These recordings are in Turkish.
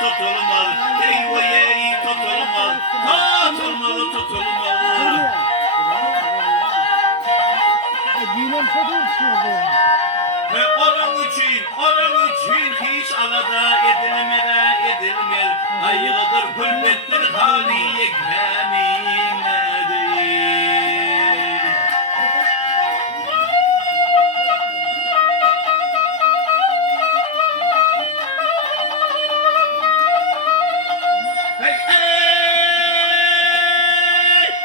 tutulmaz. Eyvayey tutulmaz. Tutulmalı tutulmalı. Ve onun için hiç alada edilmez. Ayıdır hürmettir haliye keminedir. Hey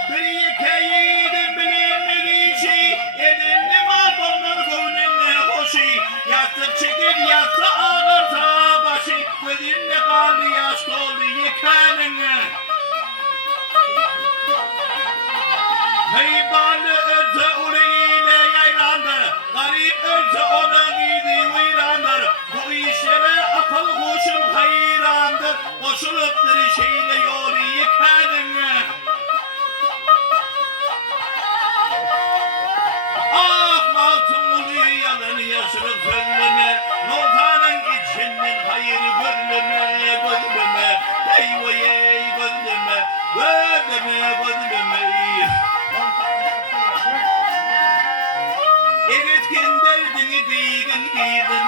bir yekeydin bilinmediği şey edinli var bunun gönlüne hoşi yaktı çekip yaktı ağırsa başı gözünle kaldı yaş doldu yekenine. Hey bağlı öte uleyle yaylandır garip öte onun iyiliği uyrandır bu işlere akıl kuşum hayrandır koşuluptur şeyle yolu yekenine. Ah maltumulu yalın yaşırıp sözleme Noltanın içinden hayır gözleme Eyvayey gözleme Evet derdini değdin giydin